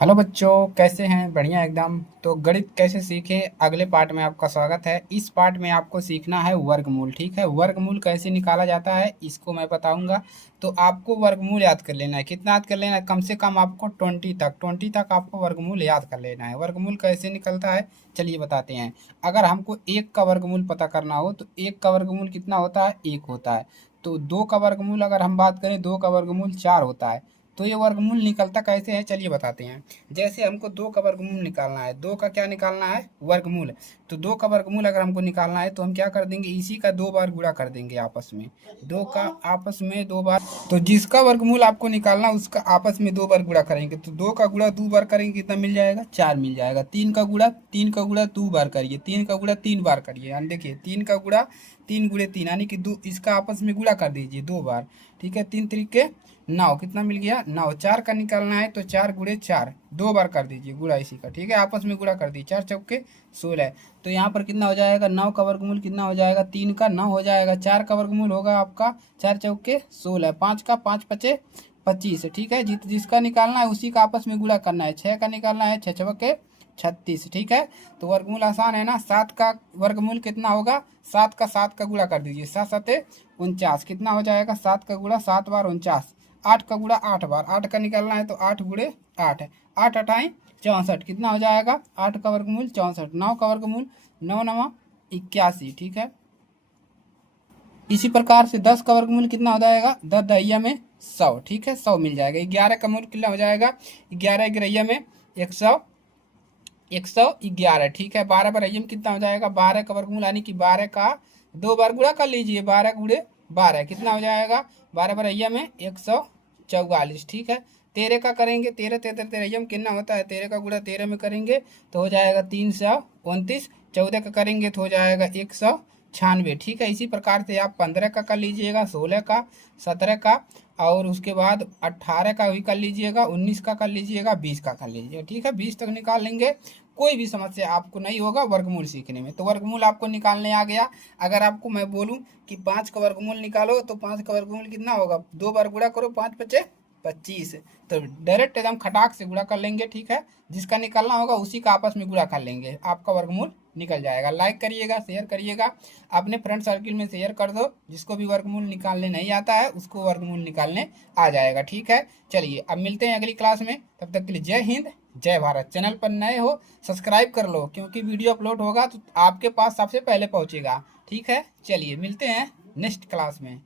Hello बच्चों, कैसे हैं? बढ़िया एकदम। तो गणित कैसे सीखें अगले पार्ट में आपका स्वागत है। इस पार्ट में आपको सीखना है वर्गमूल। ठीक है, वर्गमूल कैसे निकाला जाता है इसको मैं बताऊंगा। तो आपको वर्गमूल याद कर लेना है। कितना याद कर लेना है? कम से कम आपको 20 तक आपको वर्गमूल याद कर लेना है। वर्गमूल कैसे निकलता है चलिए बताते हैं। अगर हमको एक का वर्गमूल पता करना हो तो एक का वर्गमूल कितना होता है? एक होता है। तो दो का वर्गमूल अगर हम बात करें, दो का वर्गमूल चार होता है। तो ये वर्गमूल निकलता कैसे है चलिए बताते हैं। जैसे हमको दो का वर्गमूल निकालना है, दो का क्या निकालना है? वर्गमूल। तो दो का वर्गमूल अगर हमको निकालना है तो हम क्या कर देंगे, इसी का दो बार गुणा कर देंगे आपस में। दो का आपस में दो बार। तो जिसका वर्गमूल आपको निकालना उसका आपस में दो बार गुणा करेंगे। तो दो का गुणा दो बार करेंगे, कितना मिल जाएगा? चार मिल जाएगा। तीन का गुणा दो बार करिए, तीन का गुणा तीन बार करिए, यानी देखिए तीन का गुणा तीन गुणे तीन, यानी कि दो, इसका आपस में गुणा कर दीजिए दो बार। ठीक है, तीन तरीके नौ, कितना मिल गया? नौ। चार का निकालना है तो चार गुणे चार दो बार कर दीजिए गुणा इसी का। ठीक है, आपस में गुणा कर दीजिए, चार चौके 16। तो यहाँ पर कितना हो जाएगा? नौ का वर्गमूल कितना हो जाएगा? तीन का नौ हो जाएगा। चार का वर्गमूल होगा आपका चार चौके 16, पाँच का पाँच पचे 25। ठीक है, जिसका निकालना है उसी का आपस में गुणा करना है। छः का निकालना है, छः चौके 36। ठीक है, तो वर्गमूल आसान है ना। सात का वर्गमूल कितना होगा? सात का गुणा कर दीजिए, सात सते 49, कितना हो जाएगा? सात का गुणा सात बार 49। आठ का गुणा आठ बार, आठ का निकालना है तो आठ गुणे आठ, आठ अठाई 64, कितना हो जाएगा? आठ का वर्गमूल 64। नौ का वर्गमूल नौ नवा 81। ठीक है, इसी प्रकार से 10 का वर्गमूल कितना हो जाएगा? 10 दहिया में 100। ठीक है, 100 मिल जाएगा। 11 का मूल कितना हो जाएगा? 11 गिरैया में 111। ठीक है, 12 बरैया में कितना हो जाएगा? 12 का वर्गमूल, यानी कि 12 का दो बार गुणा कर लीजिए, 12 गुणे 12 कितना हो जाएगा? 12 बरैया में 144। ठीक है, 13 का करेंगे, 13 13 तेरैया में कितना होता है? 13 का गुणा 13 में करेंगे तो हो जाएगा 329। 14 का करेंगे तो हो जाएगा 196। ठीक है, इसी प्रकार से आप 15 का कर लीजिएगा, 16 का, 17 का, और उसके बाद 18 का भी कर लीजिएगा, 19 का कर लीजिएगा, 20 का कर लीजिएगा। ठीक है, 20 तक निकाल लेंगे, कोई भी समस्या आपको नहीं होगा वर्गमूल सीखने में। तो वर्गमूल आपको निकालने आ गया। अगर आपको मैं बोलूं कि पाँच का वर्गमूल निकालो तो पाँच का वर्गमूल कितना होगा? दो बार गुणा करो, पाँच पचे 25। तो डायरेक्ट एकदम खटाक से गुणा कर लेंगे। ठीक है, जिसका निकालना होगा उसी का आपस में गुणा कर लेंगे, आपका वर्गमूल निकल जाएगा। लाइक करिएगा, शेयर करिएगा, अपने फ्रेंड सर्किल में शेयर कर दो। जिसको भी वर्गमूल निकालने नहीं आता है उसको वर्गमूल निकालने आ जाएगा। ठीक है, चलिए अब मिलते हैं अगली क्लास में। तब तक के लिए जय हिंद, जय भारत। चैनल पर नए हो सब्सक्राइब कर लो, क्योंकि वीडियो अपलोड होगा तो आपके पास सबसे पहले पहुंचेगा। ठीक है, चलिए मिलते हैं नेक्स्ट क्लास में।